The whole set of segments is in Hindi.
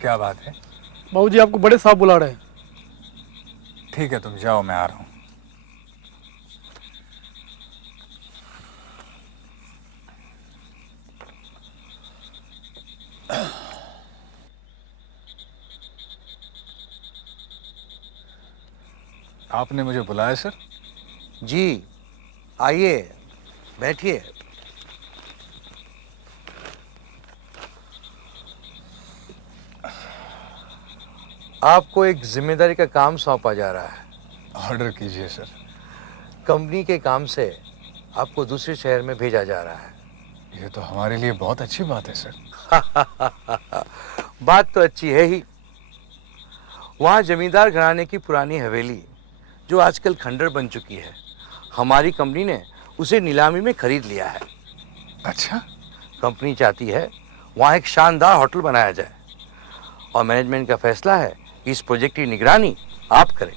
क्या बात है? बाबूजी आपको बड़े साहब बुला रहे हैं। ठीक है, तुम जाओ, मैं आ रहा हूँ। आपने मुझे बुलाया सर? जी, आइए बैठिए। आपको एक जिम्मेदारी का काम सौंपा जा रहा है। ऑर्डर कीजिए सर। कंपनी के काम से आपको दूसरे शहर में भेजा जा रहा है। ये तो हमारे लिए बहुत अच्छी बात है सर। बात तो अच्छी है ही। वहाँ जमींदार घराने की पुरानी हवेली जो आजकल खंडर बन चुकी है, हमारी कंपनी ने उसे नीलामी में खरीद लिया है। अच्छा? कंपनी चाहती है वहाँ एक शानदार होटल बनाया जाए और मैनेजमेंट का फैसला है कि इस प्रोजेक्ट की निगरानी आप करें।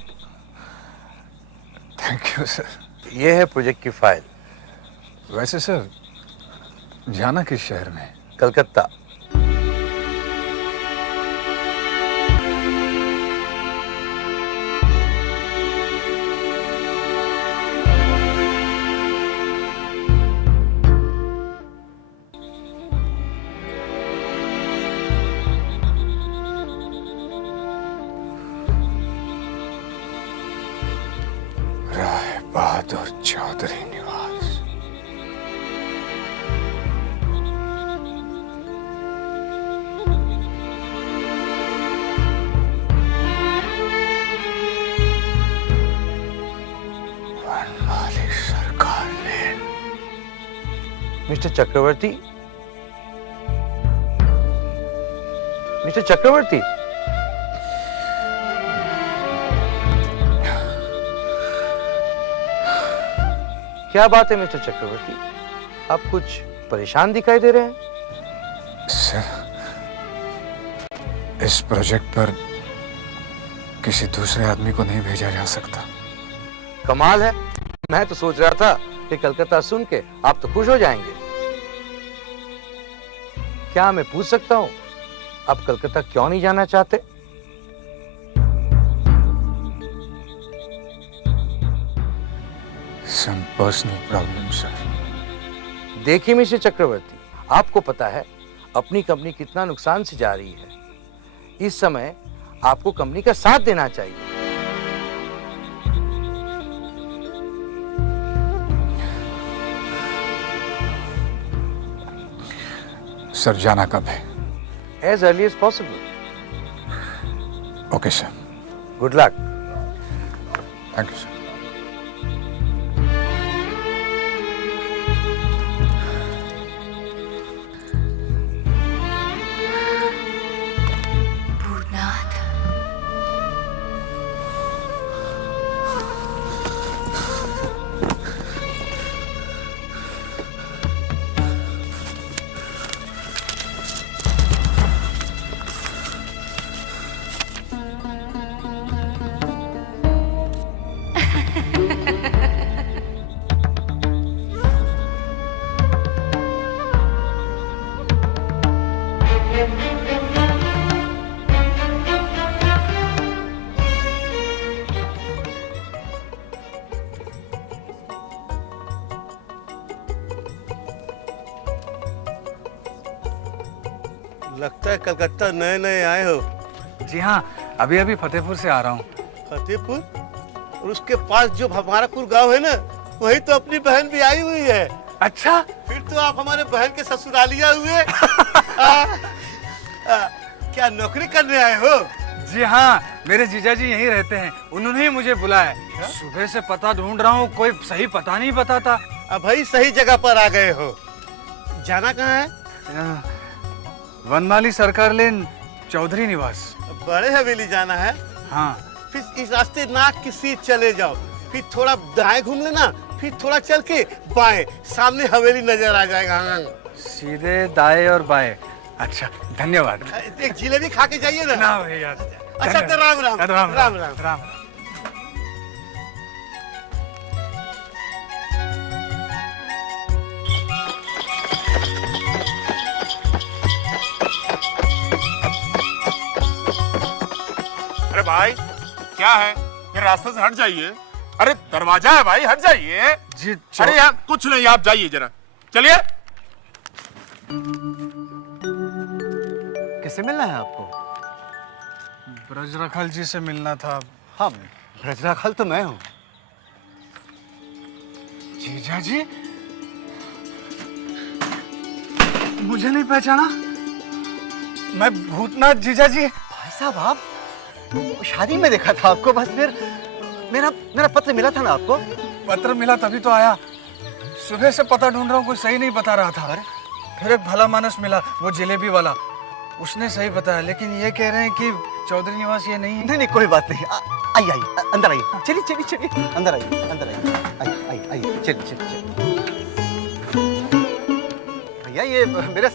Thank you sir. यह है प्रोजेक्ट की फाइल। वैसे सर, जाना किस शहर में? कलकत्ता। राय बहादुर चौधरी निवास। वनमाली सरकार लेन। मिस्टर चक्रवर्ती, मिस्टर चक्रवर्ती, क्या बात है मिस्टर चक्रवर्ती? आप कुछ परेशान दिखाई दे रहे हैं। सर, इस प्रोजेक्ट पर किसी दूसरे आदमी को नहीं भेजा जा सकता। कमाल है, मैं तो सोच रहा था कि कलकत्ता सुन के आप तो खुश हो जाएंगे। क्या मैं पूछ सकता हूं आप कलकत्ता क्यों नहीं जाना चाहते? Some personal problem, sir. देखिए मिस्टर चक्रवर्ती, आपको पता है अपनी कंपनी कितना नुकसान से जा रही है। इस समय आपको कंपनी का साथ देना चाहिए। सर, जाना कब है? As early as possible. Okay sir. Good luck. Thank you sir. Bhootnath. लगता है कलकत्ता नए नए आए हो। जी हाँ, अभी अभी फतेहपुर से आ रहा हूँ। फतेहपुर? और उसके पास जो हमारापुर गांव है ना, वही तो अपनी बहन भी आई हुई है। अच्छा? फिर तो आप हमारे बहन के ससुरालिया हुए। क्या नौकरी करने आए हो? जी हाँ, मेरे जीजाजी यहीं रहते हैं, उन्होंने ही मुझे बुलाया। सुबह से पता ढूंढ रहा हूँ, कोई सही पता नहीं बताता। अब भाई सही जगह पर आ गए हो। जाना कहाँ है? वनमाली सरकार लेन, चौधरी निवास। बड़े हवेली जाना है? हाँ। फिर इस रास्ते नाक की सीध चले जाओ, फिर थोड़ा दाएं घूम लेना, फिर थोड़ा चल के बाएं, सामने हवेली नजर आ जाएगा। सीधे दाएं और बाएं। अच्छा, धन्यवाद। एक जिलेबी खा के जाइए ना। ना भैया। अच्छा तो राम राम। राम राम राम। राम। भाई क्या है, ये रास्ते से हट जाइए। अरे दरवाजा है भाई, हट जाइए। जी अरे यार कुछ नहीं, आप जाइए जरा, चलिए। किससे मिलना है आपको? ब्रजरखल जी से मिलना था। हाँ, ब्रजराखल तो मैं हूँ। जीजा जी, मुझे नहीं पहचाना? मैं भूतनाथ जीजा जी। भाई साहब, आप शादी में देखा था आपको, बस फिर मेरा पत्र मिला था ना आपको। पत्र मिला तभी तो आया। सुबह से पता ढूंढ रहा हूँ, कोई सही नहीं बता रहा था। फिर एक भला मानस मिला, वो जलेबी वाला, उसने सही बताया। लेकिन ये कह रहे हैं कि चौधरी निवास ये नहीं है। नहीं, कोई बात नहीं। आइए, अंदर आइए। चलिए, अंदर आइए। आइए, चलिए। भैया, ये मेरे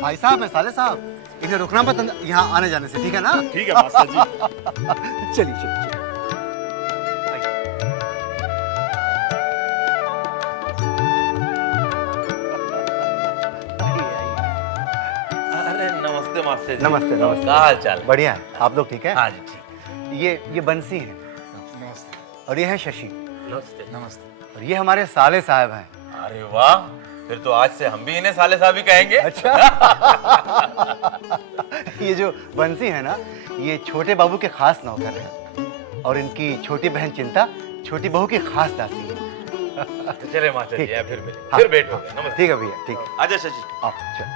भाई साहब हैं, साले साहब। इन्हें रुकना मत यहाँ आने जाने से, ठीक है ना? ठीक है मास्टर जी। चलिए। अरे नमस्ते मास्टर जी। नमस्ते। क्या हाल चाल? बढ़िया है, आप लोग ठीक है? हाँ जी ठीक। ये बंसी है नमस्ते। और ये है शशि नमस्ते। नमस्ते। और ये हमारे साले साहब हैं। अरे वाह, फिर तो आज से हम भी इन्हें साले साहब ही कहेंगे। अच्छा। ये जो बंसी है ना, ये छोटे बाबू के खास नौकर है और इनकी छोटी बहन चिंता छोटी बहू की खास दासी है। तो चले मास्टर जी, ठीक। फिर मिले, हाँ, फिर भेंट हो गया। नमस्ते। ठीक है भैया, ठीक है। आजा शशि। आओ, चल।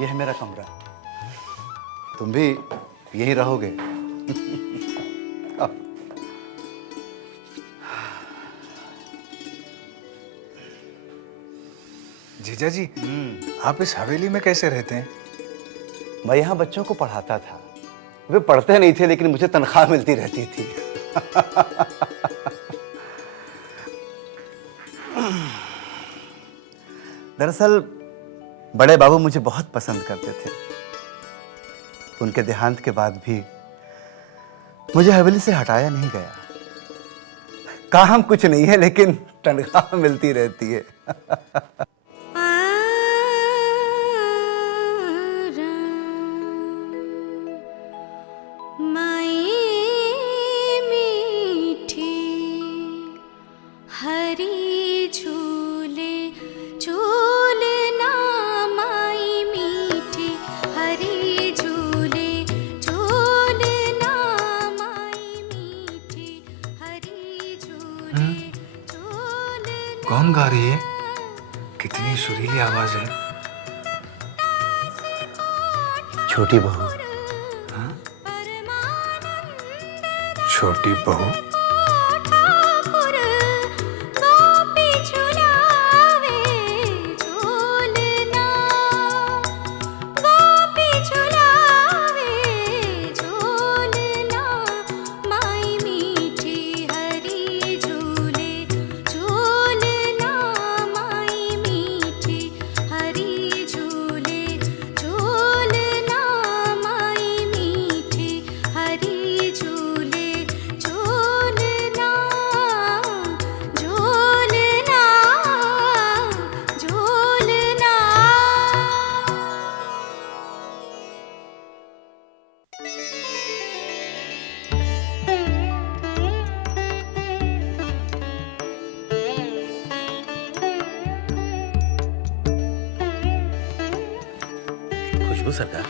ये है मेरा कमरा, तुम भी यहीं रहोगे। जीजा जी, आप इस हवेली में कैसे रहते हैं? मैं यहाँ बच्चों को पढ़ाता था। वे पढ़ते नहीं थे, लेकिन मुझे तनख्वाह मिलती रहती थी। दरअसल बड़े बाबू मुझे बहुत पसंद करते थे। उनके देहांत के बाद भी मुझे हवेली से हटाया नहीं गया। काम कुछ नहीं है, लेकिन तनख्वाह मिलती रहती है। कौन गा रही है? कितनी सुरीली आवाज है। छोटी बहू। छोटी बहू? खुशबू सरकार।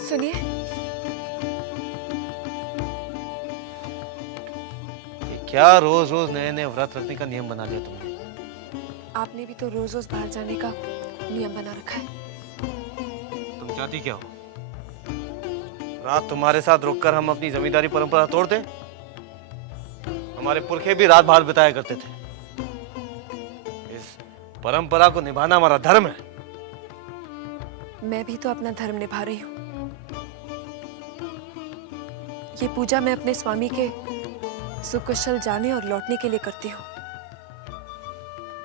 सुनिए, क्या रोज रोज नए नए व्रत रखने का नियम बना लिया तुमने? आपने भी तो रोज रोज बाहर जाने का नियम बना रखा है। तुम चाहती क्या हो? रात तुम्हारे साथ रुककर हम अपनी जमींदारी परंपरा तोड़ दें? हमारे पुरखे भी रात बाहर बिताया करते थे। इस परंपरा को निभाना हमारा धर्म है। मैं भी तो अपना धर्म निभा रही हूँ। ये पूजा मैं अपने स्वामी के सुकुशल जाने और लौटने के लिए करती हूँ।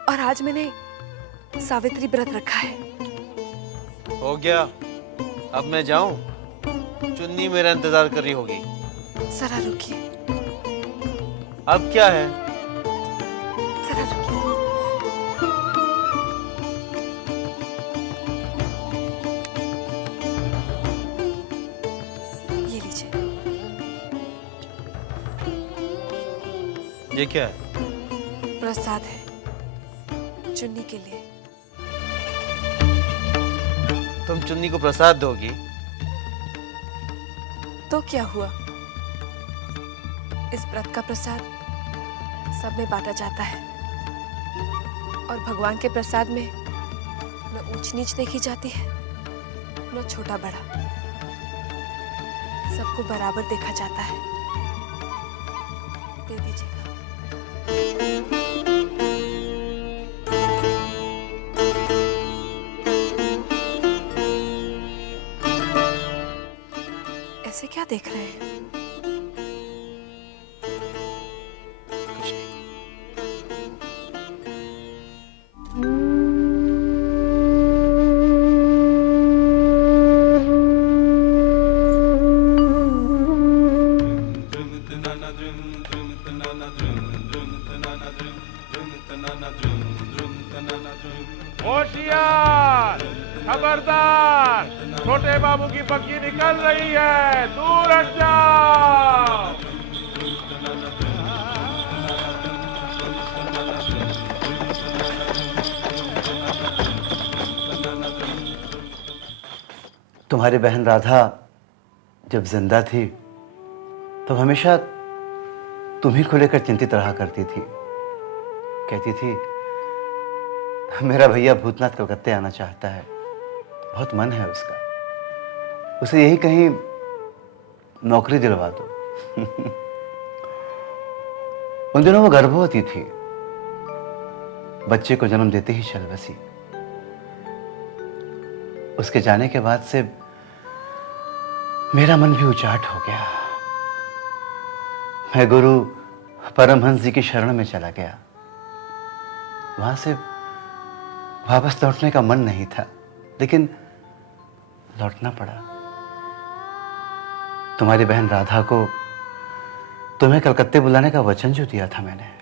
और आज मैंने सावित्री व्रत रखा है। हो गया, अब मैं जाऊं? चुन्नी मेरा इंतजार कर रही होगी। जरा रुकिए, अब क्या है? जरा रुकिए। ये लीजिए। ये क्या है? प्रसाद है चुन्नी के लिए। तुम चुन्नी को प्रसाद दोगी? तो क्या हुआ, इस व्रत का प्रसाद सब में बांटा जाता है और भगवान के प्रसाद में न ऊंच नीच देखी जाती है न छोटा बड़ा, सबको बराबर देखा जाता है। दे दीजिएगा। ऐसे क्या देख रहे हैं? कुछ नहीं। होशियार, खबरदार, छोटे बाबू की पक्की निकल रही है, दूर हट जाओ। तुम्हारी बहन राधा जब जिंदा थी तब हमेशा तुम्ही को लेकर चिंतित रहा करती थी। कहती थी मेरा भैया भूतनाथ कलकत्ते आना चाहता है, बहुत मन है उसका, उसे यही कहीं नौकरी दिलवा दो। उन दिनों वो गर्भवती थी, बच्चे को जन्म देते ही चल बसी। उसके जाने के बाद से मेरा मन भी उचाट हो गया। मैं गुरु परमहंस जी की शरण में चला गया। वहां से वापस लौटने का मन नहीं था, लेकिन लौटना पड़ा। तुम्हारी बहन राधा को तुम्हें कलकत्ते बुलाने का वचन जो दिया था मैंने,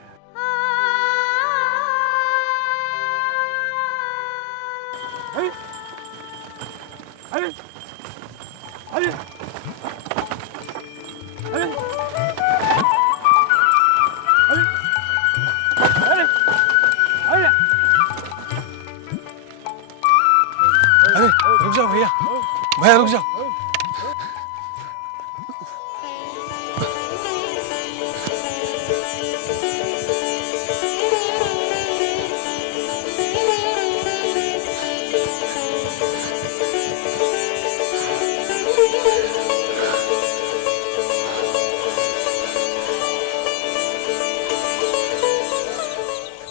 अरे रुक जाओ भैया, भैया रुक जाओ।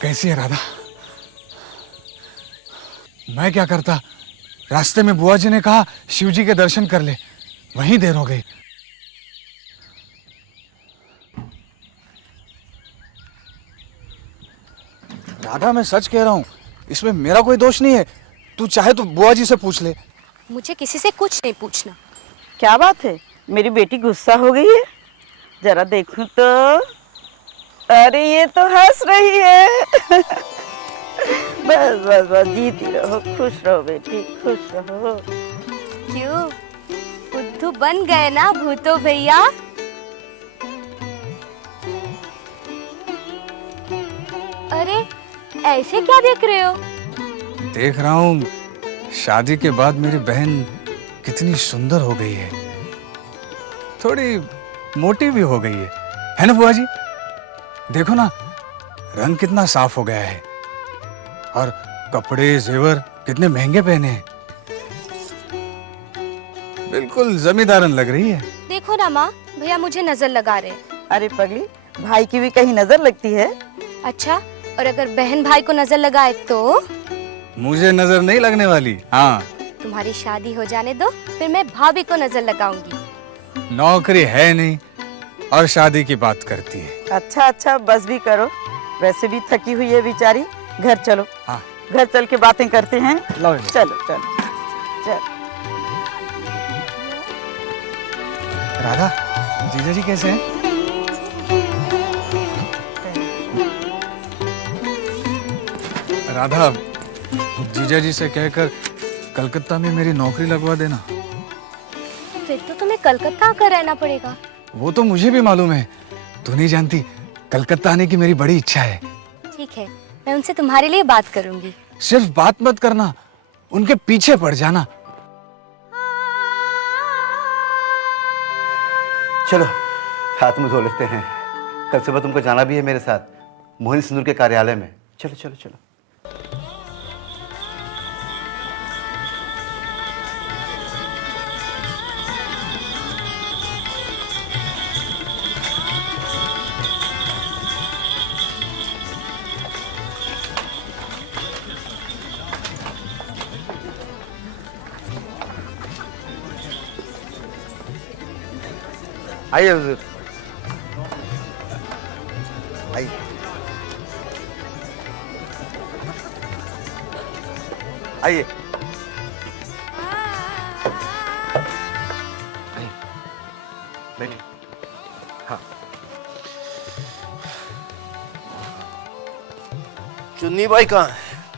कैसी है राधा? मैं क्या करता, रास्ते में बुआ जी ने कहा शिव जी के दर्शन कर ले, वहीं देर हो गई। राधा मैं सच कह रहा हूं, इसमें मेरा कोई दोष नहीं है। तू चाहे तो बुआ जी से पूछ ले। मुझे किसी से कुछ नहीं पूछना। क्या बात है, मेरी बेटी गुस्सा हो गई है? जरा देखूं तो। अरे ये तो हंस रही है। बस बस बस, जीती रहो, खुश रहो बेटी, खुश रहो। क्यों, बुद्धू बन गए ना भूतो भैया? अरे ऐसे क्या देख रहे हो? देख रहा हूँ शादी के बाद मेरी बहन कितनी सुंदर हो गई है, थोड़ी मोटी भी हो गई है ना बुआ जी? देखो ना, रंग कितना साफ हो गया है और कपड़े जेवर कितने महंगे पहने हैं। बिल्कुल जमींदारन लग रही है। देखो ना माँ, भैया मुझे नजर लगा रहे। अरे पगली, भाई की भी कहीं नजर लगती है? अच्छा, और अगर बहन भाई को नजर लगाए तो? मुझे नजर नहीं लगने वाली। हाँ, तुम्हारी शादी हो जाने दो, फिर मैं भाभी को नजर लगाऊंगी। नौकरी है नहीं और शादी की बात करती है। अच्छा अच्छा, बस भी करो, वैसे भी थकी हुई है बेचारी। घर चलो, हाँ। घर चल के बातें करते हैं। लो। चलो चलो। चल राधा, जीजा जी कैसे हैं? राधा, जीजा जी से कहकर कलकत्ता में मेरी नौकरी लगवा देना। फिर तो तुम्हें कलकत्ता आकर रहना पड़ेगा। वो तो मुझे भी मालूम है, तू नहीं जानती, कलकत्ता आने की मेरी बड़ी इच्छा है। ठीक है, मैं उनसे तुम्हारे लिए बात करूंगी। सिर्फ बात मत करना, उनके पीछे पड़ जाना। चलो हाथ मुंह धो लेते हैं, कल सुबह तुमको जाना भी है मेरे साथ मोहिनी सिंदूर के कार्यालय में। चलो चलो चलो। आइए हुजूर, आइए। आइए, बैठिए। हाँ, चुन्नी बाई कहाँ है?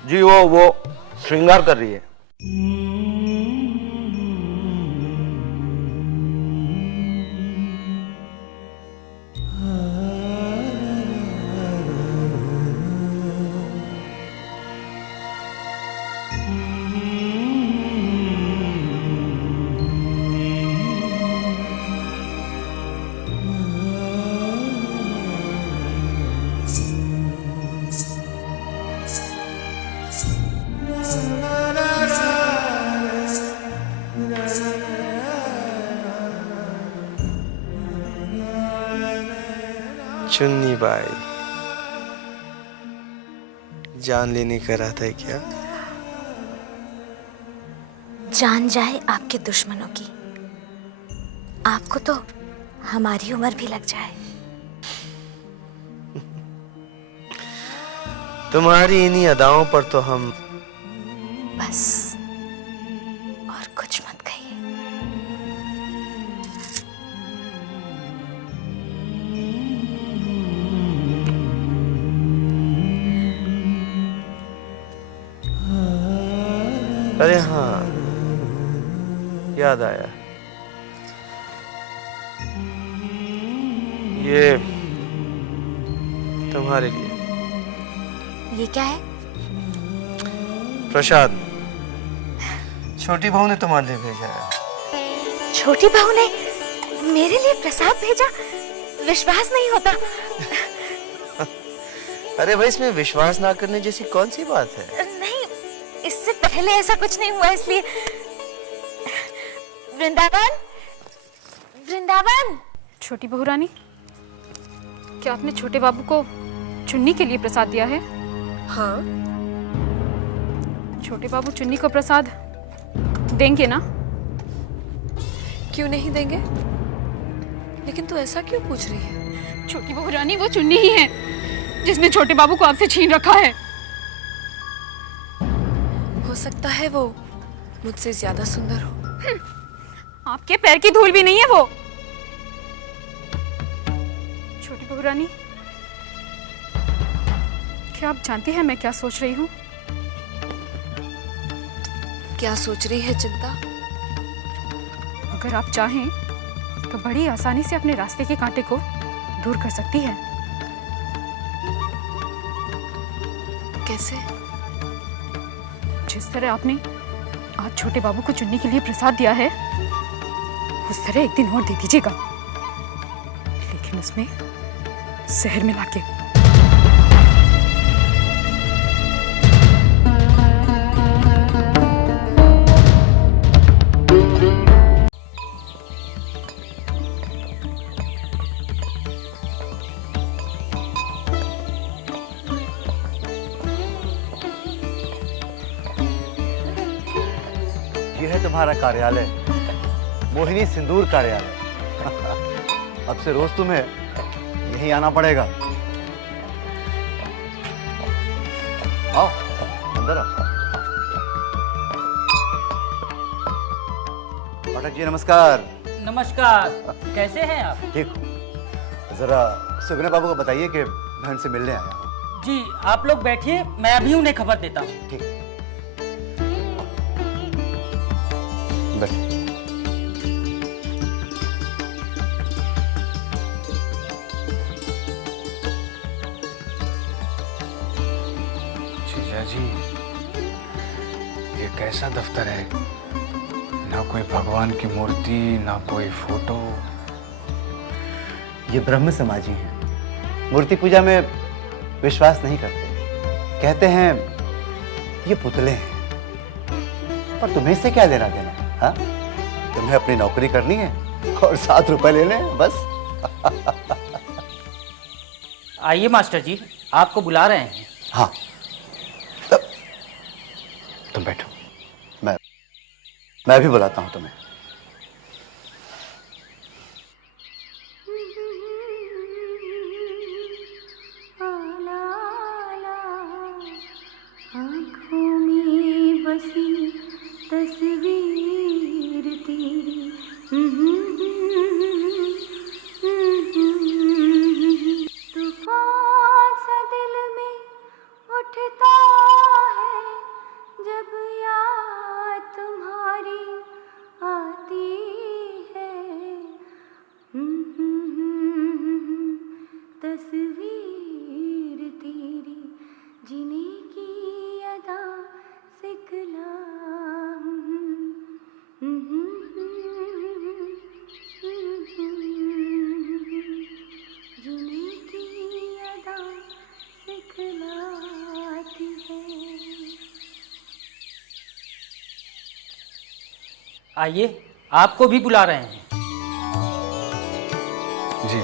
जी वो श्रृंगार कर रही है। चुन्नी बाई जान लेने का इरादा है क्या? जान जाए आपके दुश्मनों की, आपको तो हमारी उम्र भी लग जाए। तुम्हारी इन्हीं अदाओं पर तो हम बस और कुछ मत कहिए। अरे हाँ, याद आया, ये तुम्हारे लिए ये क्या है? प्रसाद। छोटी बहू ने तुम्हारे लिए भेजा है। छोटी बहू ने मेरे लिए प्रसाद भेजा? विश्वास नहीं होता। अरे भाई, इसमें विश्वास ना करने जैसी कौन सी बात है? नहीं, इससे पहले ऐसा कुछ नहीं हुआ, इसलिए। वृंदावन, वृंदावन। छोटी बहू रानी, क्या आपने छोटे बाबू को चुन्नी के लिए प्रसाद दिया है? हाँ। छोटे बाबू चुन्नी को प्रसाद देंगे ना? क्यों नहीं देंगे? लेकिन तू ऐसा क्यों पूछ रही है? छोटी बहू रानी, वो चुन्नी ही है जिसने छोटे बाबू को आपसे छीन रखा है। हो सकता है वो मुझसे ज्यादा सुंदर हो। आपके पैर की धूल भी नहीं है वो। छोटी बहू रानी, क्या आप जानती हैं मैं क्या सोच रही हूँ? क्या सोच रही है चिंता? अगर आप चाहें तो बड़ी आसानी से अपने रास्ते के कांटे को दूर कर सकती है। कैसे? जिस तरह आपने आज छोटे बाबू को चुन्नी के लिए प्रसाद दिया है, उस तरह एक दिन और दे दीजिएगा, लेकिन उसमें जहर मिला के। ये है तुम्हारा कार्यालय, मोहिनी सिंदूर कार्यालय। अब से रोज तुम्हें यहीं आना पड़ेगा। आओ अंदर आओ। पाठक जी नमस्कार। नमस्कार, कैसे हैं आप? ठीक हूँ। जरा सुगना बाबू को बताइए कि मैं उनसे मिलने आया हूँ। जी आप लोग बैठिए, मैं अभी उन्हें खबर देता हूँ। ठीक। बैठ। जीजा जी, ये कैसा दफ्तर है? ना कोई भगवान की मूर्ति, ना कोई फोटो। ये ब्रह्म समाजी हैं। मूर्ति पूजा में विश्वास नहीं करते। कहते हैं ये पुतले हैं। पर तुम्हें इससे क्या लेना देना? हाँ, तुम्हें अपनी नौकरी करनी है और 7 रुपए लेने हैं, बस। आइए मास्टर जी, आपको बुला रहे हैं। हाँ, तुम बैठो, मैं भी बुलाता हूं तुम्हें। आँखों में बसी तस्वीर तेरी, तूफान सा दिल में उठता है जब याद तुम्हारी आती है। तस्वीर तेरी जीने की अदा सिखला। जीने की अदा सिखलाती है। आइए, आपको भी बुला रहे हैं। जी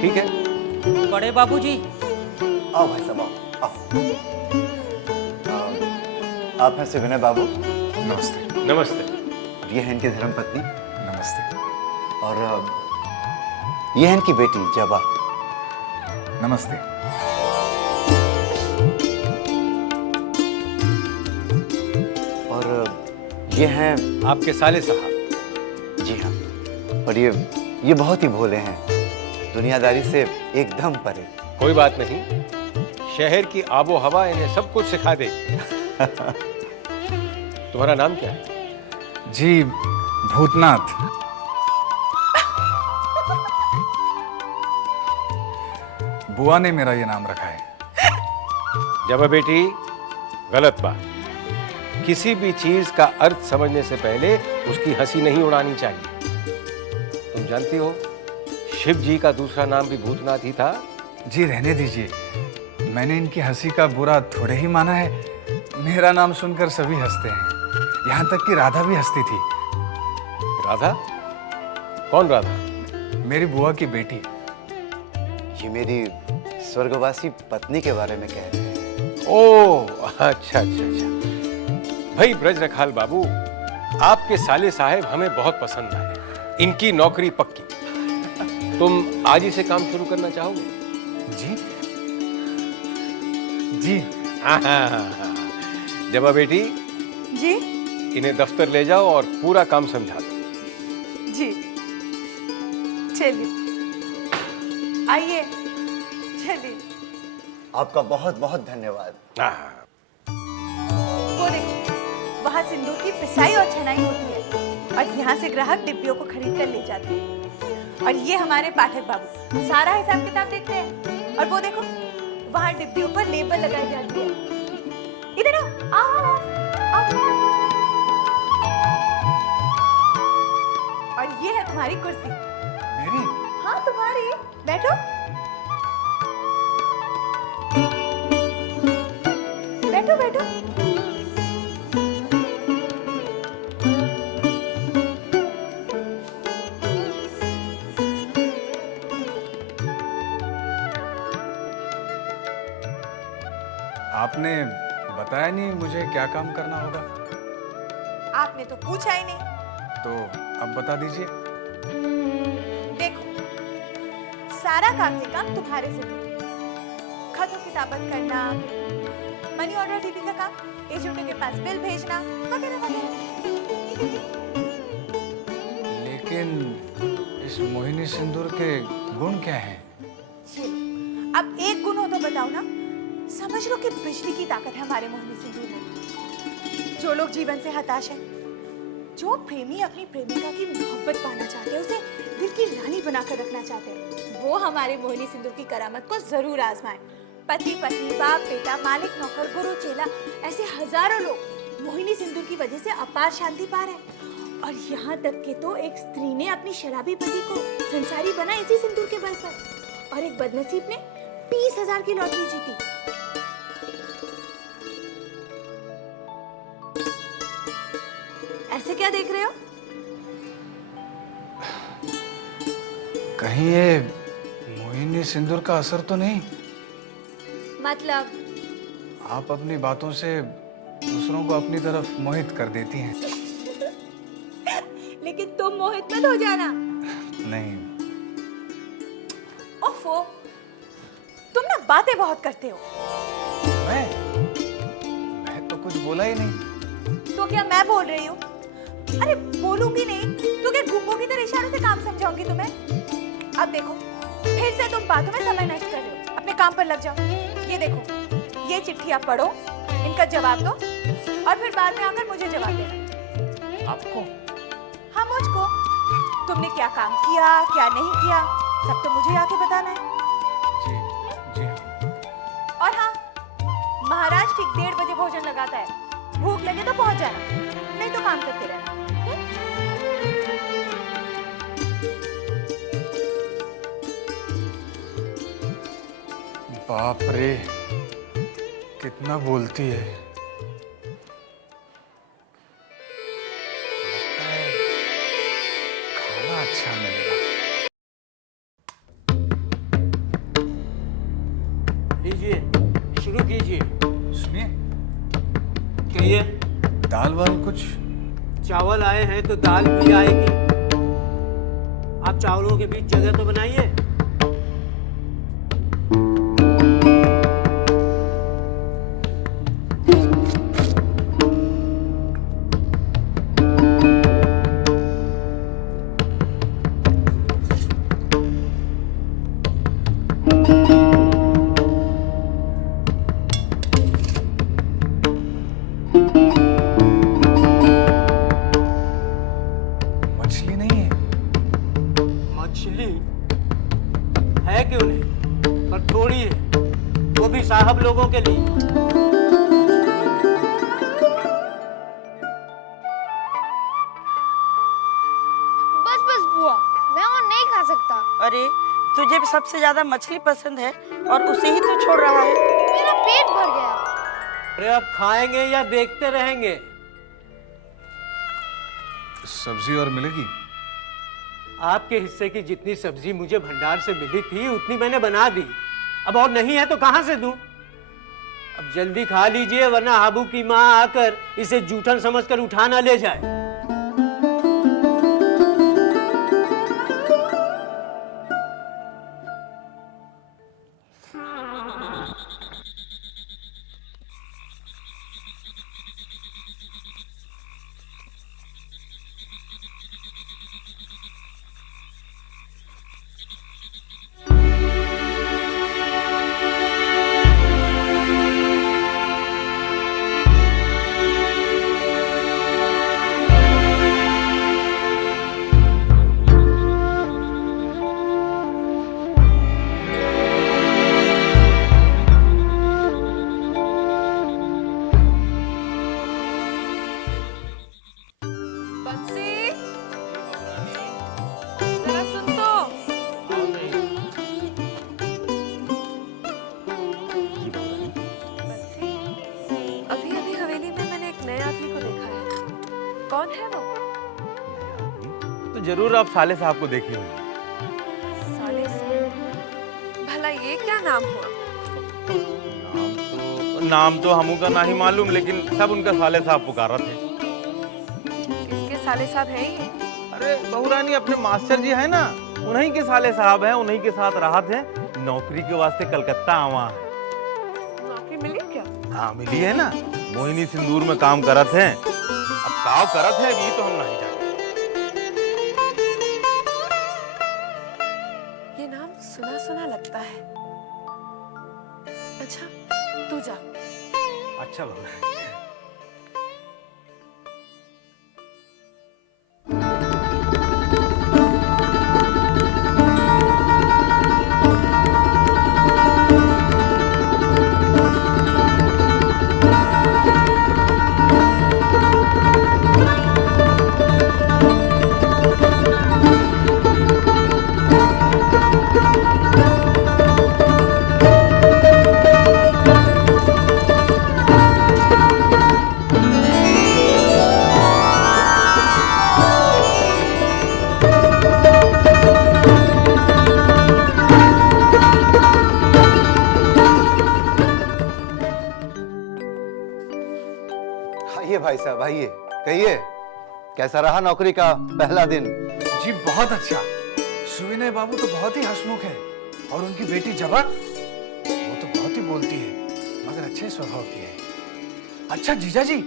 ठीक है। बड़े बाबूजी। आओ भाई साहब, आओ। आप हैं सुगना बाबू। नमस्ते। नमस्ते। ये है इनकी धर्मपत्नी। नमस्ते। और ये है इनकी बेटी जबा। नमस्ते। और ये हैं आपके साले साहब। जी हाँ। और ये बहुत ही भोले हैं, दुनियादारी से एकदम परे। कोई बात नहीं, शहर की आबो हवा इन्हें सब कुछ सिखा दे। तुम्हारा नाम क्या है? जी भूतनाथ। बुआ ने मेरा ये नाम रखा है। जब बेटी, गलत बात। किसी भी चीज का अर्थ समझने से पहले उसकी हंसी नहीं उड़ानी चाहिए। तुम जानती हो शिव जी का दूसरा नाम भी भूतनाथ ही था। जी रहने दीजिए, मैंने इनकी हंसी का बुरा थोड़े ही माना है। मेरा नाम सुनकर सभी हंसते हैं, यहाँ तक कि राधा भी हंसती थी। राधा? कौन राधा? मेरी बुआ की बेटी। ये मेरी स्वर्गवासी पत्नी के बारे में कह रहे हैं। ओह, अच्छा। भाई ब्रज रखाल बाबू, आपके साले साहब हमें बहुत पसंद आए। इनकी नौकरी पक्की। तुम आज ही से काम शुरू करना चाहोगे? जी जी। हाँ। जबा बेटी जी इन्हें दफ्तर ले जाओ और पूरा काम समझा दो। जी चलिए, आइए चलिए। आपका बहुत बहुत धन्यवाद। वो देखो, वहाँ सिंदूर की पिसाई और छनाई होती है और यहाँ से ग्राहक डिब्बियों को खरीद कर ले जाते हैं। और ये हमारे पाठक बाबू सारा हिसाब किताब देखते हैं। और वो देखो, वहाँ डिब्बियों पर लेबल लगाई जाती है। इधर आओ। और ये है तुम्हारी कुर्सी। मेरी? हाँ तुम्हारी, बैठो। बैठो बैठो। आपने बताया नहीं मुझे क्या काम करना होगा। आपने तो पूछा ही नहीं। तो अब बता दीजिए। देखो, सारा काम से काम तुम्हारे से खतों किताबत करना, मनी ऑर्डर दीदी का काम, एजेंटों के पास बिल भेजना, वगैरह वगैरह। लेकिन इस मोहिनी सिंदूर के गुण क्या हैं? अब एक गुण हो तो बताओ ना। समझ लो कि बिजली की ताकत है हमारे मोहिनी सिंदूर में। जो लोग जीवन से हताश हैं, जो प्रेमी अपनी प्रेमिका की मोहब्बत पाना चाहते हैं, उसे दिल की रानी बनाकर रखना चाहते हैं, वो हमारे मोहिनी सिंदूर की करामत को जरूर आजमाएं। पति पत्नी, बाप बेटा, मालिक नौकर, गुरु चेला, ऐसे हजारों लोग मोहिनी सिंदूर की वजह से अपार शांति पा रहे हैं। और यहाँ तक कि तो एक स्त्री ने अपनी शराबी पति को संसारी बना इसी सिंदूर के बल पर, और एक बदनसीब ने 20,000 की लॉटरी जीती। ऐसे क्या देख रहे हो? कहीं ये मोहिनी सिंदूर का असर तो नहीं? मतलब? आप अपनी बातों से दूसरों को अपनी तरफ मोहित कर देती हैं। लेकिन तुम मोहित मत हो जाना। नहीं। ओफो, तुम ना बातें बहुत करते हो। मैं तो कुछ बोला ही नहीं। तो क्या मैं बोल रही हूँ? अरे बोलूंगी नहीं तो क्या गुंगों की तरह इशारों से काम समझाऊंगी तुम्हें? अब देखो, फिर से तुम बातों में समय नष्ट कर रहे हो। अपने काम पर लग जाओ। ये देखो, ये चिट्ठी आप पढ़ो, इनका जवाब दो, और फिर बाद में आकर मुझे जवाब देना। आपको? हाँ, मुझको। तुमने क्या काम किया, क्या नहीं किया, सब तो मुझे आके बताना है। जी हाँ। और हाँ, महाराज ठीक 1:30 बजे भोजन लगाता है। भूख लगे तो पहुंच जाना, नहीं तो काम करते रहना। बाप रे, कितना बोलती है। खाना अच्छा मिलेगा। लीजिए, शुरू कीजिए। सुनिए, कहिए। दाल वाल कुछ? चावल आए हैं तो दाल भी आएगी। आप चावलों के बीच जगह तो बनाइए। मछली नहीं है? मछली है क्यों नहीं, पर थोड़ी है, वो भी साहब लोगों के लिए। बस बस बुआ, मैं और नहीं खा सकता। अरे तुझे भी सबसे ज्यादा मछली पसंद है और उसे ही तो छोड़ रहा है। मेरा पेट भर गया। अरे अब खाएंगे या देखते रहेंगे? सब्जी और मिलेगी? आपके हिस्से की जितनी सब्जी मुझे भंडार से मिली थी उतनी मैंने बना दी। अब और नहीं है तो कहां से दूं? अब जल्दी खा लीजिए, वरना हाबू की माँ आकर इसे जूठन समझकर उठा ना ले जाए। कौन है वो? तो जरूर आप साले साहब को देखी होगी। साले साहब? भला ये क्या नाम हुआ? नाम तो हमू का ना ही मालूम, लेकिन सब उनका साले साहब पुकारा थे। किसके साले साहब है ये? अरे बहुरानी अपने मास्टर जी है ना, उन्हीं के साले साहब हैं, उन्हीं के साथ राहत है। नौकरी के वास्ते कलकत्ता आवा है। नौकरी मिली क्या? हाँ मिली है ना, मोहिनी सिंदूर में काम करत हैं। अब गाँव करत है अभी तो हम नहीं जाते। ये नाम सुना सुना लगता है। अच्छा तू जा। अच्छा बाबा। आइए भाई साहब, आइए, कहिए कैसा रहा नौकरी का पहला दिन? जी बहुत अच्छा। सुविनय बाबू तो बहुत ही हंसमुख है और उनकी बेटी जबा वो तो बहुत ही बोलती है मगर अच्छे स्वभाव की है। अच्छा जीजा जी,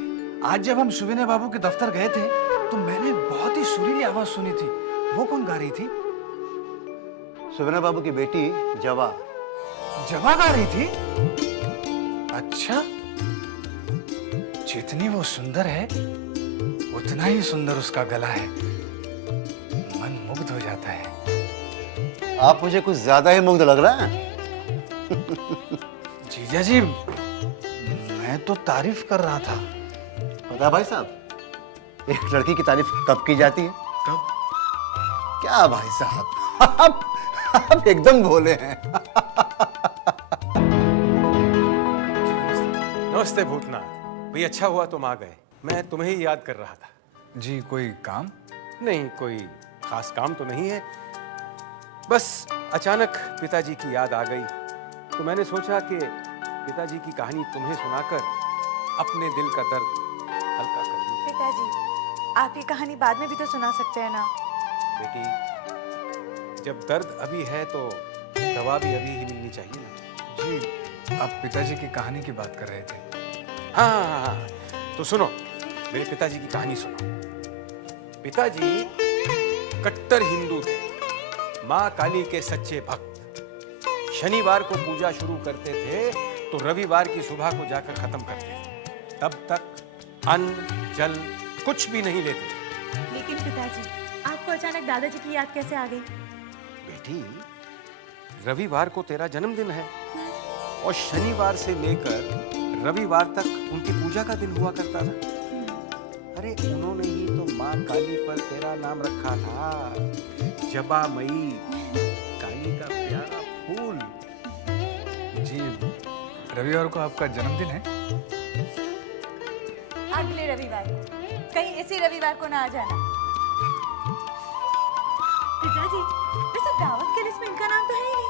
आज जब हम सुविनय बाबू के दफ्तर गए थे तो मैंने बहुत ही सुरीली आवाज सुनी थी। वो कौन गा रही थी? सुविनय बाबू की बेटी जवा। जवा गा रही थी? अच्छा, जितनी वो सुंदर है उतना ही सुंदर उसका गला है। मन मुग्ध हो जाता है। आप मुझे कुछ ज्यादा ही मुग्ध लग रहा है। जीजा जी, मैं तो तारीफ कर रहा था। पता है भाई साहब, एक लड़की की तारीफ कब की जाती है? कब? क्या भाई साहब, आप एकदम भोले हैं। नमस्ते भूतनाथ भाई, अच्छा हुआ तुम आ गए। मैं तुम्हें ही याद कर रहा था। जी कोई काम? नहीं, कोई खास काम तो नहीं है, बस अचानक पिताजी की याद आ गई तो मैंने सोचा कि पिताजी की कहानी तुम्हें सुनाकर अपने दिल का दर्द हल्का कर दूं। पिताजी, आप ये कहानी बाद में भी तो सुना सकते हैं ना। बेटी, जब दर्द अभी है तो दवा भी अभी ही मिलनी चाहिए ना। जी, आप पिताजी की कहानी की बात कर रहे थे। हाँ, तो सुनो, मेरे पिताजी की कहानी सुनो। पिताजी कट्टर हिंदू थे, माँ काली के सच्चे भक्त। शनिवार को पूजा शुरू करते थे तो रविवार की सुबह को जाकर खत्म करते थे। तब तक अन्न जल कुछ भी नहीं लेते। लेकिन पिताजी, आपको अचानक दादाजी की याद कैसे आ गई? बेटी, रविवार को तेरा जन्मदिन है और शनिवार से लेकर रविवार तक उनकी पूजा का दिन हुआ करता था। अरे उन्होंने ही तो माँ काली पर तेरा नाम रखा था, जबा मई, काली का प्यारा फूल। जी, रविवार को आपका जन्मदिन है? अगले रविवार को, कहीं इसी रविवार को ना आ जाना। पिताजी, वैसे दावत के लिस्ट में इनका नाम तो है ही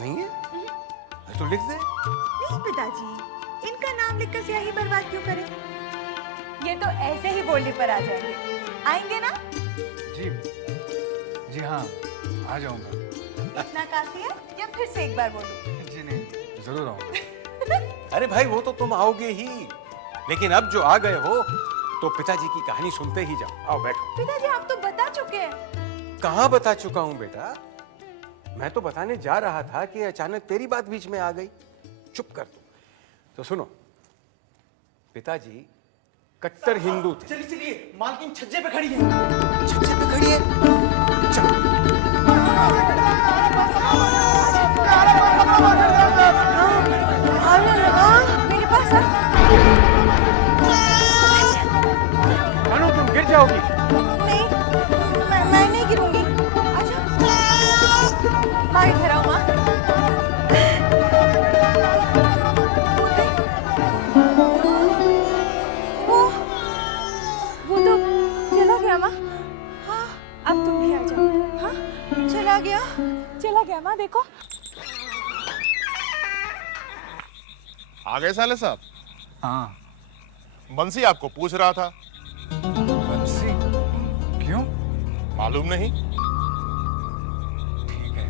नहीं है? तो लिख दे। नहीं पिताजी, इनका नाम लिखकर स्याही बर्बाद क्यों करें? ये तो ऐसे ही बोलने पर आ जाएंगे। आएंगे ना? जी हाँ, आ जाऊंगा। इतना काफी है या फिर से एक बार बोलूं? जी नहीं, जरूर आऊंगा। अरे भाई, वो तो तुम आओगे ही, लेकिन अब जो आ गए हो तो पिताजी की कहानी सुनते ही जाओ। आओ बैठो। पिताजी, आप तो बता चुके हैं। कहाँ बता चुका हूँ बेटा? मैं तो बताने जा रहा था कि अचानक तेरी बात बीच में आ गई। चुप कर तू। तो सुनो, पिताजी कट्टर हिंदू थे। चलिए चलिए, मालकिन छज्जे पे खड़ी है। छज्जे पे खड़ी है? चलो। मेरे पास मानो तुम गिर जाओगी। नहीं, मैं नहीं गिरूंगी। अच्छा, माँ इधर आओ। माँ, वो तो चला गया। माँ, हाँ, अब तुम भी आ जाओ। हाँ, चला गया माँ, देखो। आ गए साले साहब? हाँ। बंसी आपको पूछ रहा था। बंसी? क्यों? मालूम नहीं? ठीक है।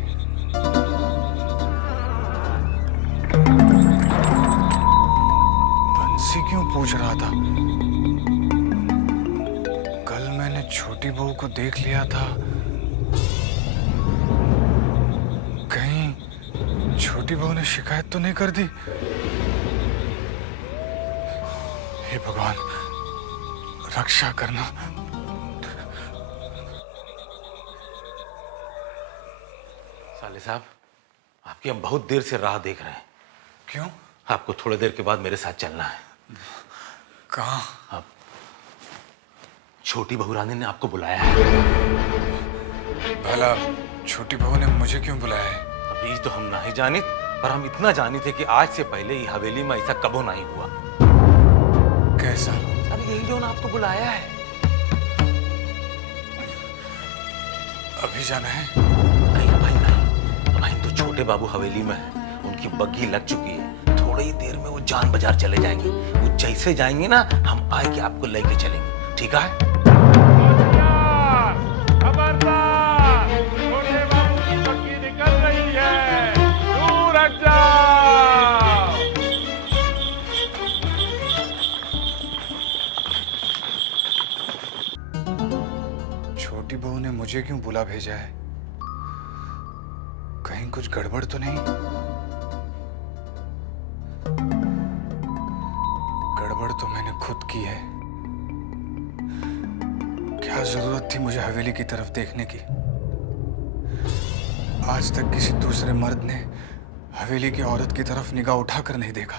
बंसी क्यों पूछ रहा था? देख लिया था, कहीं छोटी बहू ने शिकायत तो नहीं कर दी? हे भगवान, रक्षा करना। साले साहब, आपकी हम बहुत देर से राह देख रहे हैं। क्यों? आपको थोड़ी देर के बाद मेरे साथ चलना है। कहाँ? अब छोटी बहू रानी ने आपको बुलाया है। भला छोटी बहू ने मुझे क्यों बुलाया है? अभी तो हम नहीं जाने, पर हम इतना जाने थे कि आज से पहले ही हवेली में ऐसा कबो नहीं हुआ। कैसा? अरे यही जो आपको बुलाया है। अभी जाना है? नहीं भाई नहीं, भाई तो छोटे बाबू हवेली में है, उनकी बग्घी लग चुकी है। थोड़ी ही देर में वो जान बाजार चले जाएंगे। वो जैसे जाएंगे ना, हम आए के आपको लेके चलेंगे, ठीक है? खबरदार, छोटे बाबू की बग्घी निकल रही है, दूर हट जाओ। छोटी बहू ने मुझे क्यों बुला भेजा है? कहीं कुछ गड़बड़ तो नहीं? गड़बड़ तो मैंने खुद की है। क्या जरूरत थी मुझे हवेली की तरफ देखने की? आज तक किसी दूसरे मर्द ने हवेली की औरत की तरफ निगाह उठाकर नहीं देखा,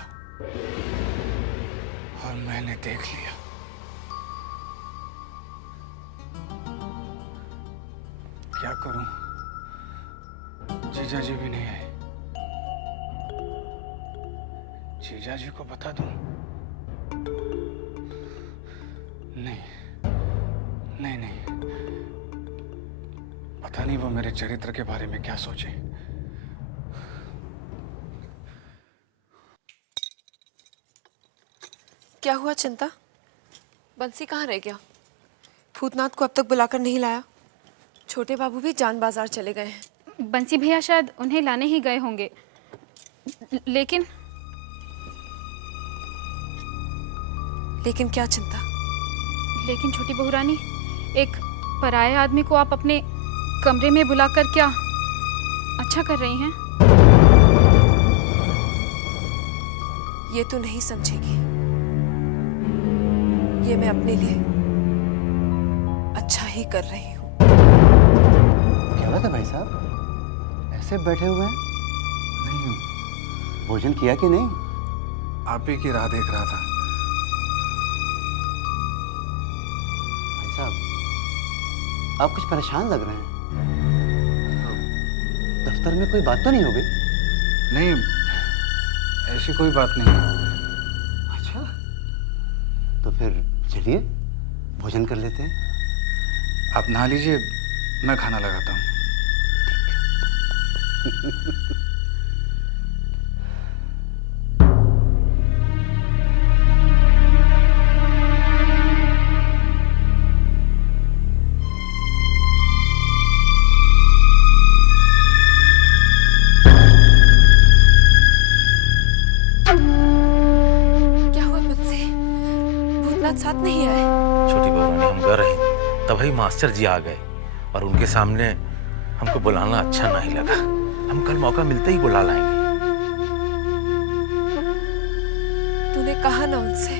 और मैंने देख लिया। क्या करूं? जीजा जी भी नहीं है। जीजा जी को बता दूं? नहीं नहीं नहीं, पता नहीं वो मेरे चरित्र के बारे में क्या सोचे। क्या हुआ चिंता? बंसी कहाँ रह गया? भूतनाथ को अब तक बुलाकर नहीं लाया। छोटे बाबू भी जान बाजार चले गए हैं। बंसी भैया शायद उन्हें लाने ही गए होंगे, लेकिन क्या चिंता? लेकिन छोटी बहू रानी, एक पराये आदमी को आप अपने कमरे में बुलाकर क्या अच्छा कर रही हैं? ये तू नहीं समझेगी। ये मैं अपने लिए अच्छा ही कर रही हूँ। क्या बात है भाई साहब, ऐसे बैठे हुए हैं? नहीं, भोजन किया कि नहीं? आप ही की राह देख रहा था। भाई साहब, आप कुछ परेशान लग रहे हैं। दफ्तर में कोई बात तो नहीं हो गई? नहीं, ऐसी कोई बात नहीं है। अच्छा, तो फिर चलिए भोजन कर लेते हैं। आप नहा लीजिए, मैं खाना लगाता हूँ। क्या हुआ मुझसे? भूतनाथ साथ नहीं आए? छोटी बहू रानी, हम घर रहे तभी मास्टर जी आ गए, और उनके सामने हमको बुलाना अच्छा नहीं लगा। हम कल मौका मिलते ही बुला लाएंगे। तूने कहा ना उनसे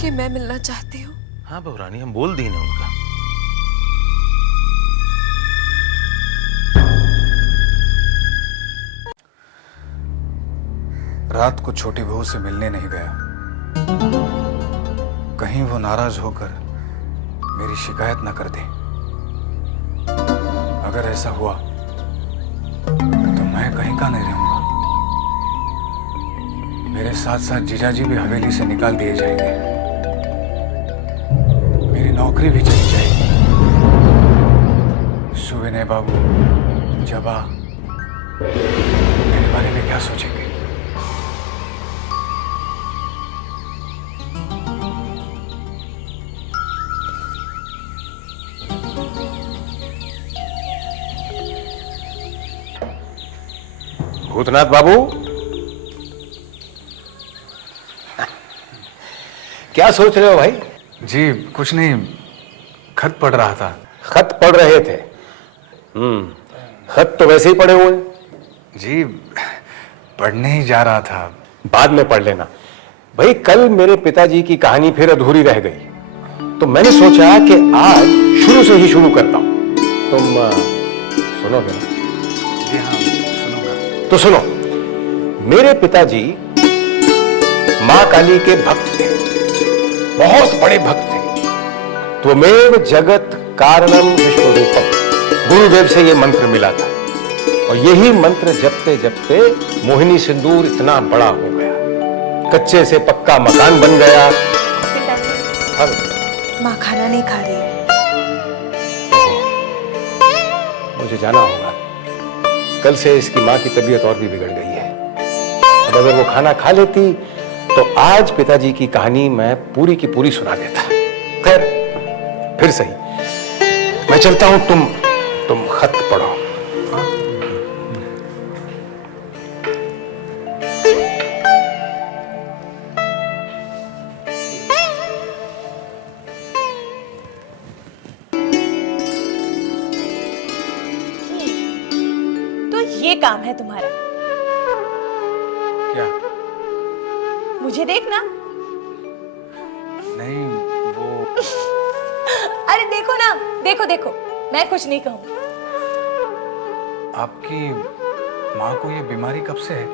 कि मैं मिलना चाहती हूँ? हाँ बहू रानी, हम बोल दी ना उनका। रात को छोटी बहू से मिलने नहीं गया। कहीं वो नाराज होकर मेरी शिकायत न कर दे। अगर ऐसा हुआ तो मैं कहीं का नहीं रहूंगा। मेरे साथ साथ जीजा जी भी हवेली से निकाल दिए जाएंगे। मेरी नौकरी भी चली जाएगी। सुविनय बाबू, जबा मेरे बारे में क्या सोचेंगे? भूतनाथ बाबू, क्या सोच रहे हो भाई? जी कुछ नहीं, खत पढ़ रहा था। खत पढ़ रहे थे? खत तो वैसे ही पढ़े हुए हैं। जी पढ़ने ही जा रहा था। बाद में पढ़ लेना भाई। कल मेरे पिताजी की कहानी फिर अधूरी रह गई, तो मैंने सोचा कि आज शुरू से ही शुरू करता हूं। तुम सुनोगे ना? जी हाँ सुनूंगा। तो सुनो। मेरे पिताजी मां काली के भक्त थे, बहुत बड़े भक्त थे। त्वमेव जगत कारणम विश्वरूपम, गुरुदेव से ये मंत्र मिला था, और यही मंत्र जपते जपते मोहिनी सिंदूर इतना बड़ा हो गया, कच्चे से पक्का मकान बन गया। माँ खाना नहीं खा रही है। मुझे जाना होगा। कल से इसकी माँ की तबीयत और भी बिगड़ गई है। अब अगर वो खाना खा लेती तो आज पिताजी की कहानी मैं पूरी की पूरी सुना देता। खैर फिर सही, मैं चलता हूं। तुम खत पढ़ो। तो ये काम है तुम्हारा? क्या? मुझे देखना। नहीं वो अरे देखो ना, देखो देखो, मैं कुछ नहीं कहूँ। आपकी माँ को ये बीमारी कब से है?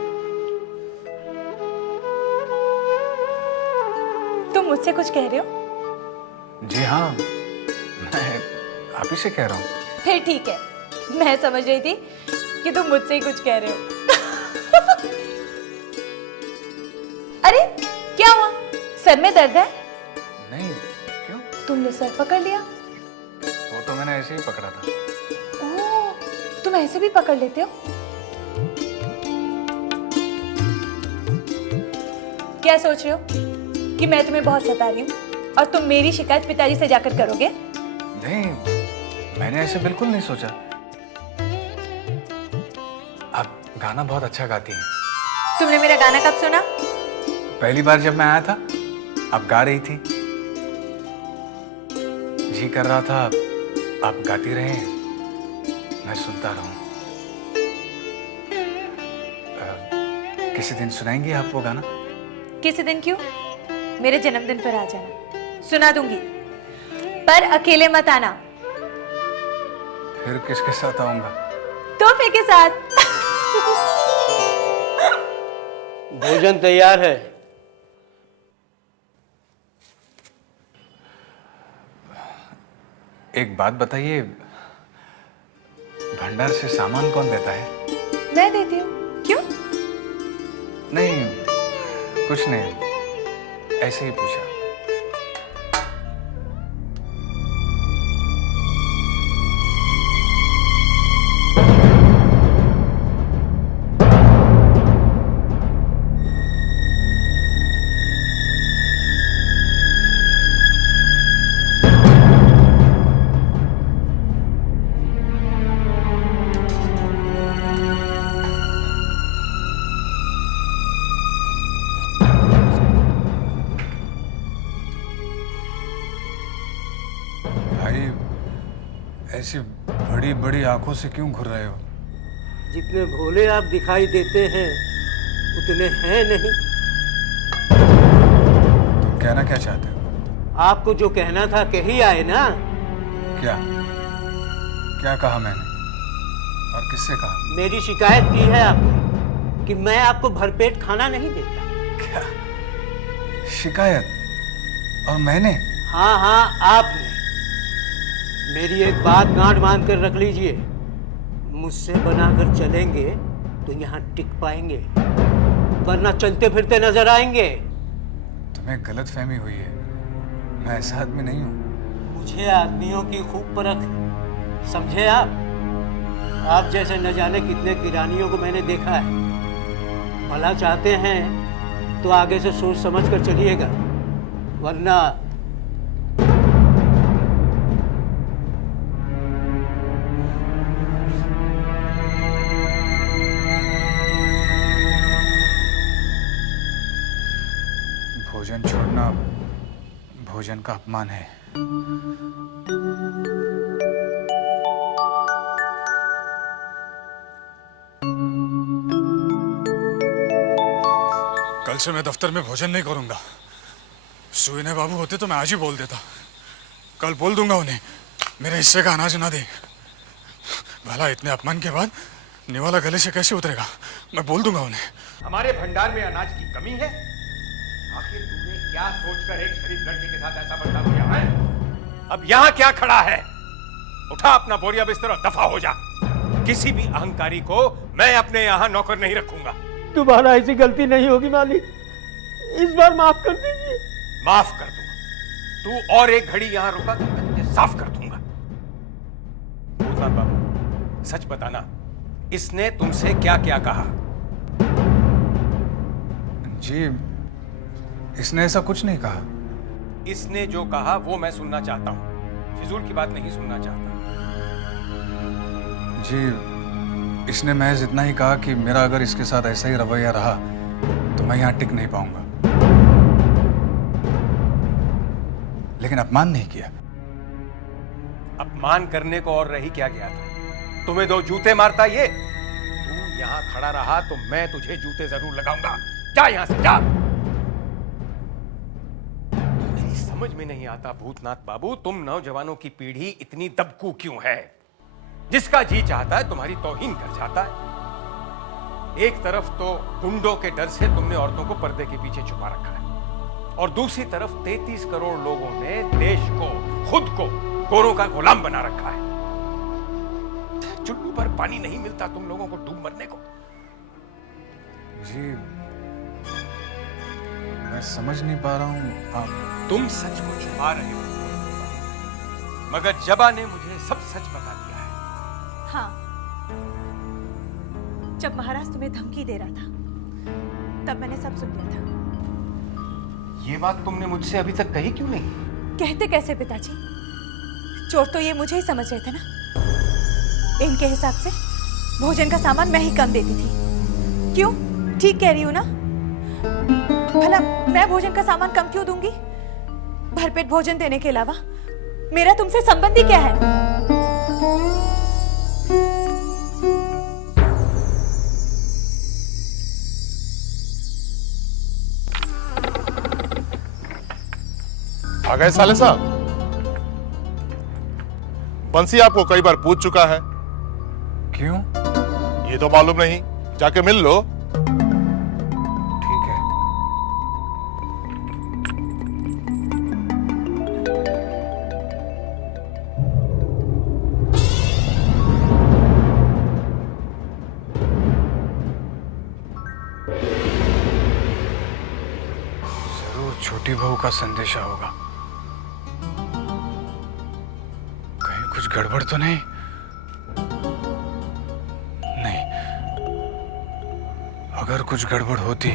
तुम मुझसे कुछ कह रहे हो? जी हाँ, मैं आप ही से कह रहा हूँ। फिर ठीक है, मैं समझ रही थी कि तुम मुझसे ही कुछ कह रहे हो। अरे क्या हुआ? सर में दर्द है? नहीं, क्यों? तुमने सर पकड़ लिया? वो तो मैंने ऐसे ही पकड़ा था। ओह, तुम ऐसे भी पकड़ लेते हो? क्या सोच रहे हो कि मैं तुम्हें बहुत सता रही हूँ और तुम मेरी शिकायत पिताजी से जाकर करोगे? नहीं, मैंने ऐसे बिल्कुल नहीं सोचा। आप गाना बहुत अच्छा गाती हैं। तुमने मेरा गाना कब सुना? पहली बार जब मैं आया था, आप गा रही थी। जी कर रहा था आप गाती रहे, मैं सुनता रहूं। किसी दिन सुनाएंगी आप वो गाना? किसी दिन क्यों? मेरे जन्मदिन पर आ जाना, सुना दूंगी, पर अकेले मत आना। फिर किसके साथ आऊंगा? तोहफे के साथ। भोजन तैयार है। एक बात बताइए, भंडार से सामान कौन देता है? मैं देती हूँ। क्यों? नहीं, कुछ नहीं, ऐसे ही पूछा। ऐसी बड़ी बड़ी आंखों से क्यों घूर रहे हो? जितने भोले आप दिखाई देते हैं उतने हैं नहीं। तुम कहना क्या चाहते हो? आपको जो कहना था कह ही आए ना। क्या? क्या कहा मैंने और किससे कहा? मेरी शिकायत की है आपने कि मैं आपको भरपेट खाना नहीं देता। क्या शिकायत? और मैंने? हाँ हाँ आपने। मेरी एक बात गांठ बांध कर रख लीजिए, मुझसे बनाकर चलेंगे तो यहाँ टिक पाएंगे, वरना चलते फिरते नजर आएंगे। तुम्हें गलतफहमी हुई है, मैं ऐसा आदमी नहीं हूँ। मुझे आदमियों की खूब परख है, समझे आप जैसे न जाने कितने किरानियों को मैंने देखा है। भला चाहते हैं तो आगे से सोच समझ कर चलिएगा, वरना भोजन छोड़ना भोजन का अपमान है। कल से मैं दफ्तर में भोजन नहीं करूंगा। सुविनय बाबू होते तो मैं आज ही बोल देता। कल बोल दूंगा उन्हें मेरे हिस्से का अनाज ना दे। भला इतने अपमान के बाद निवाला गले से कैसे उतरेगा? मैं बोल दूंगा उन्हें। हमारे भंडार में अनाज की कमी है? आखिर तूने क्या सोचकर एक शरीफ लड़के के साथ ऐसा बर्ताव किया है? अब यहाँ क्या खड़ा है? उठा अपना बोरिया बिस्तर और दफा हो जा। किसी भी अहंकारी को मैं अपने यहाँ नौकर नहीं रखूंगा। दोबारा ऐसी गलती नहीं होगी मालिक, इस बार माफ कर दीजिए। माफ कर दूंगा। तू और एक घड़ी यहाँ रुका तो मैं तुझे साफ कर दूंगा। भूतनाथ बाबू, सच बताना, इसने तुमसे क्या क्या कहा? जी, इसने ऐसा कुछ नहीं कहा। इसने जो कहा वो मैं सुनना चाहता हूं, फिजूल की बात नहीं सुनना चाहता। जी, इसने महज इतना ही कहा कि मेरा अगर इसके साथ ऐसा ही रवैया रहा तो मैं यहाँ टिक नहीं पाऊंगा, लेकिन अपमान नहीं किया। अपमान करने को और रही क्या गया था? तुम्हें 2 जूते मारता ये। तू यहाँ खड़ा रहा तो मैं तुझे जूते जरूर लगाऊंगा। जा यहाँ से, जा। मेरी समझ में नहीं आता भूतनाथ बाबू, तुम नौजवानों की पीढ़ी इतनी दबकू क्यों है? जिसका जी चाहता है तुम्हारी तौहीन कर जाता है। एक तरफ तो गुंडों के डर से तुमने औरतों को पर्दे के पीछे छुपा रखा है, और दूसरी तरफ 33 करोड़ लोगों ने देश को, खुद को गोरों का गुलाम बना रखा है। चुल्लू पर पानी नहीं मिलता तुम लोगों को डूब मरने को। जी, मैं समझ नहीं पा रहा हूं। आप तुम सच को छुपा रहे हो, मगर जबा ने मुझे सब सच बता दिया है। हाँ, जब महाराज तुम्हें धमकी दे रहा था तब मैंने सब सुन लिया था। ये बात तुमने मुझसे अभी तक कही क्यों नहीं? कहते कैसे पिताजी? चोर तो ये मुझे ही समझ रहे थे ना। इनके हिसाब से भोजन का सामान मैं ही कम देती थी। क्यों? ठीक कह रही हूं ना? भला मैं भोजन का सामान कम क्यों दूंगी? भरपेट भोजन देने के अलावा मेरा तुमसे संबंध ही क्या है? आ गए साले साहब। बंसी आपको कई बार पूछ चुका है। क्यों? ये तो मालूम नहीं, जाके मिल लो। ठीक है। जरूर छोटी बहू का संदेशा होगा। कहीं कुछ गड़बड़ तो नहीं? नहीं, अगर कुछ गड़बड़ होती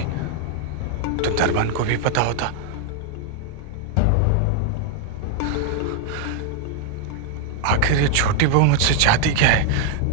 तो दरबान को भी पता होता। आखिर ये छोटी बहू मुझसे चाहती क्या है?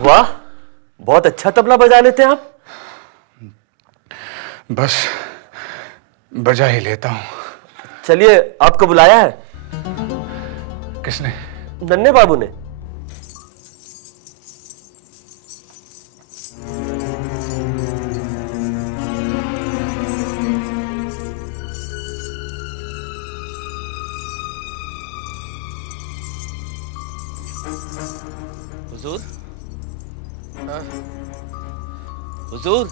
वाह, बहुत अच्छा तबला बजा लेते हैं आप। बस बजा ही लेता हूँ। चलिए, आपको बुलाया है। किसने? नन्हे बाबू ने। हुजूर, हुजूर,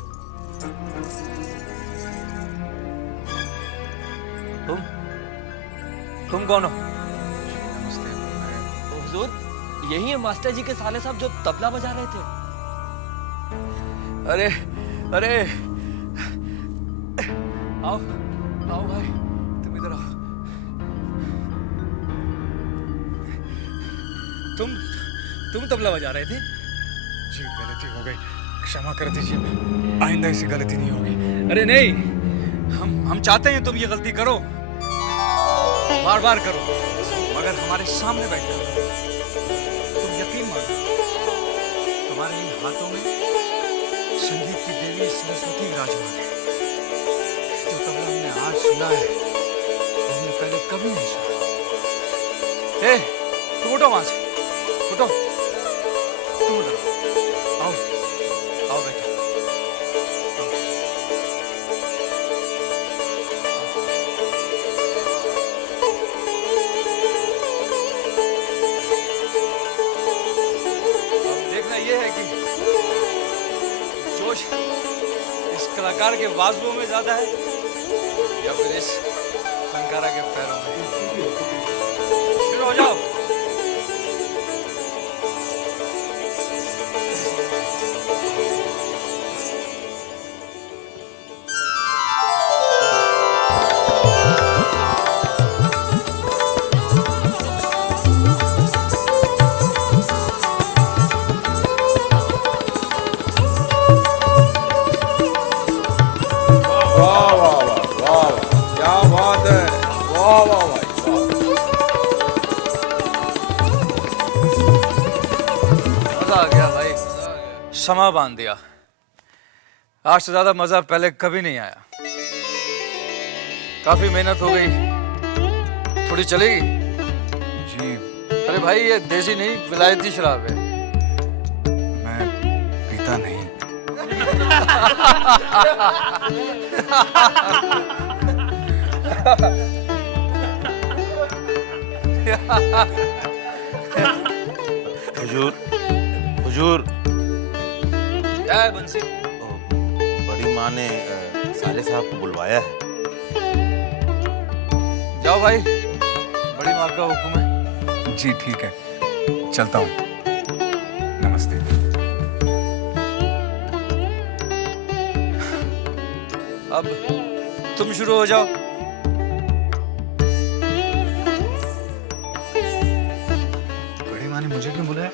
तुम कौन हो? नमस्ते। हुजूर, यही है मास्टर जी के साले साहब जो तबला बजा रहे थे। अरे अरे, आओ आओ भाई, तुम इधर आओ। तुम तबला बजा रहे थे? जी गलती हो गई, क्षमा कर दीजिए, आइंदा ऐसी गलती नहीं होगी। अरे नहीं, हम चाहते हैं तुम ये गलती करो, बार बार करो, मगर हमारे सामने बैठ कर। तुम यकीन मानो, तुम्हारे इन हाथों में संगीत की देवी सरस्वती विराजमान है। जो तबला हमने आज सुना है, वो हमने पहले कभी नहीं सुना। ए, तुम उठो वहां से, उठो, तुम उठो, आओ आओ बैठो। ये है कि जोश इस कलाकार के बाजुओं में ज्यादा है या फिर इस फनकारा के पैरों में। शुरू हो जाओ। समा बांध दिया। आज से ज्यादा मजा पहले कभी नहीं आया। काफी मेहनत हो गई, थोड़ी चलेगी? जी। अरे भाई, ये देसी नहीं विलायती शराब है। मैं पीता नहीं। हुजूर, हुजूर, क्या है बंसी? बड़ी माँ ने साले साहब को बुलवाया है। जाओ भाई, बड़ी माँ का हुक्म है। जी ठीक है, चलता हूँ। नमस्ते। अब तुम शुरू हो जाओ। बड़ी माँ ने मुझे क्यों बुलाया?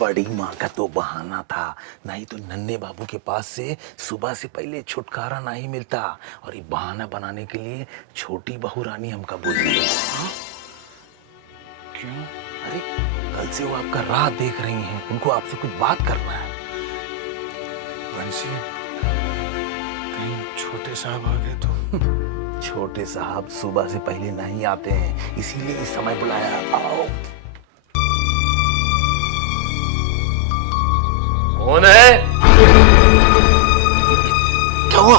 बड़ी माँ का तो बहाना था, नहीं तो नन्हे बाबू के पास से सुबह से पहले छुटकारा नहीं मिलता, और ये बहाना बनाने के लिए छोटी बहू रानी हमका बोली है। क्यों? अरे कल से वो आपका राह देख रही हैं, उनको आपसे कुछ बात करना है। बंसी, कहीं छोटे साहब आ गए तो? छोटे साहब सुबह से पहले नहीं आते हैं, इसीलिए इस समय बुलाया। आओ। कौन है? क्या हुआ?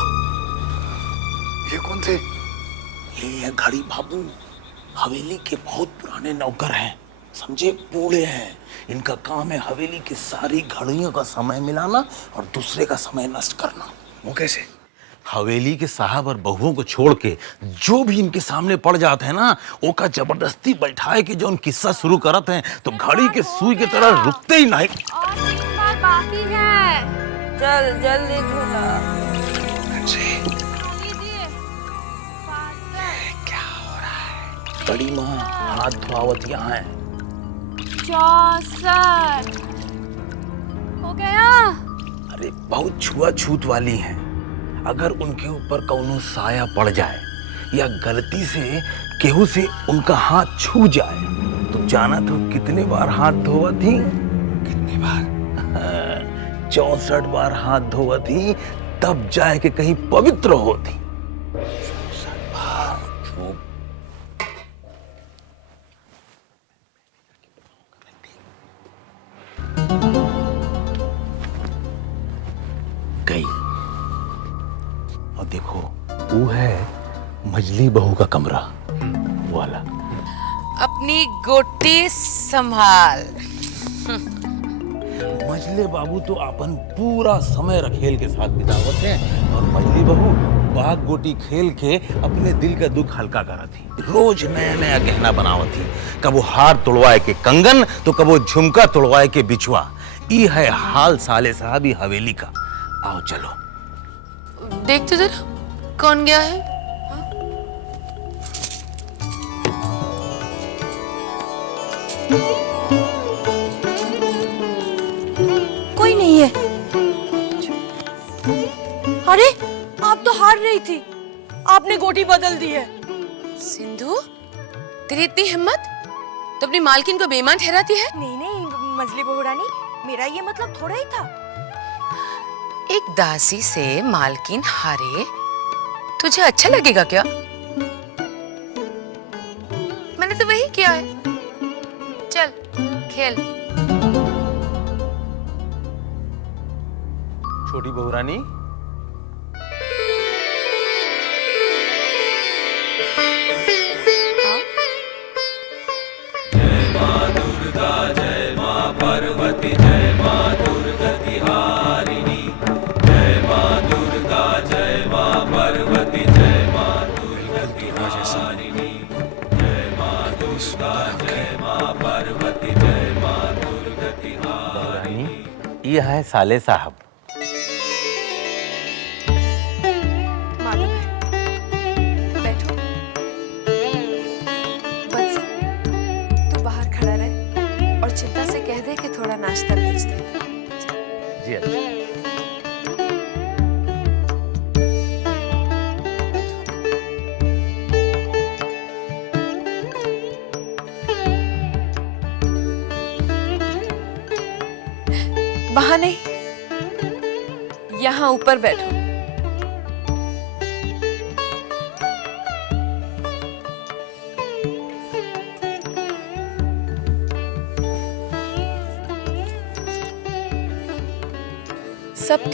ये कौन थे? ये है घड़ी बाबू, हवेली के बहुत पुराने नौकर हैं, समझे, बूढ़े हैं। इनका काम है हवेली की सारी घड़ियों का समय मिलाना और दूसरे का समय नष्ट करना। वो कैसे? हवेली के साहब और बहुओं को छोड़ के जो भी इनके सामने पड़ जाते हैं ना, वो का जबरदस्ती बैठाए कि जो उन किस्सा शुरू करते हैं तो घड़ी के सुई की तरह रुकते ही नहीं। बाकी है। चल जल्दी झूला। क्या हो रहा है? बड़ी माँ हाथ धोआवत यहाँ है। 64 हो गया। अरे बहुत छुआछूत वाली हैं, अगर उनके ऊपर कौनो साया पड़ जाए या गलती से केहू से उनका हाथ छू जाए तो जाना तो कितने बार हाथ धोआ थी? कितनी बार? 64 बार हाथ धोआ थी, तब जाए के कहीं पवित्र होती। 64 बार। गई। और देखो, वो है मजली बहू का कमरा वाला। अपनी गोटी संभाल। मजले बाबू तो अपन पूरा समय रखेल के साथ बितावत हैं और मजली बहू बाग गोटी खेल के अपने दिल का दुख हल्का करत थी। रोज नया नया गहना बनावत थी, कबो हार तोड़वाए के कंगन तो कबो झुमका तोड़वाए के बिछुआ। ई है हाल साले साहबी हवेली का। आओ चलो देख तो जरा कौन गया है। कोई नहीं है। अरे आप तो हार रही थी, आपने गोटी बदल दी है। सिंधु, तेरी इतनी हिम्मत तो अपनी मालकिन को बेईमान ठहराती है। नहीं नहीं मजली बहू रानी, मेरा ये मतलब थोड़ा ही था। एक दासी से मालकिन हारे तुझे अच्छा लगेगा क्या? मैंने तो वही किया है। चल खेल। छोटी बहू रानी, जय मां दुर्गा, जय मां पार्वती, जय मां दुर्गति हारिणी। जय मां दुर्गा, जय मां पार्वती, जय मां दुर्गति हारिणी। जय मां दुर्गा, जय मां पार्वती, जय मां दुर्गति हारिणी। ये है साले साहब। मालूम है। बैठो। बंसी, तू बाहर खड़ा रहे और चिंता से कह दे कि थोड़ा नाश्ता भेज दे। जी अच्छा। वहां नहीं, यहाँ ऊपर बैठो। सब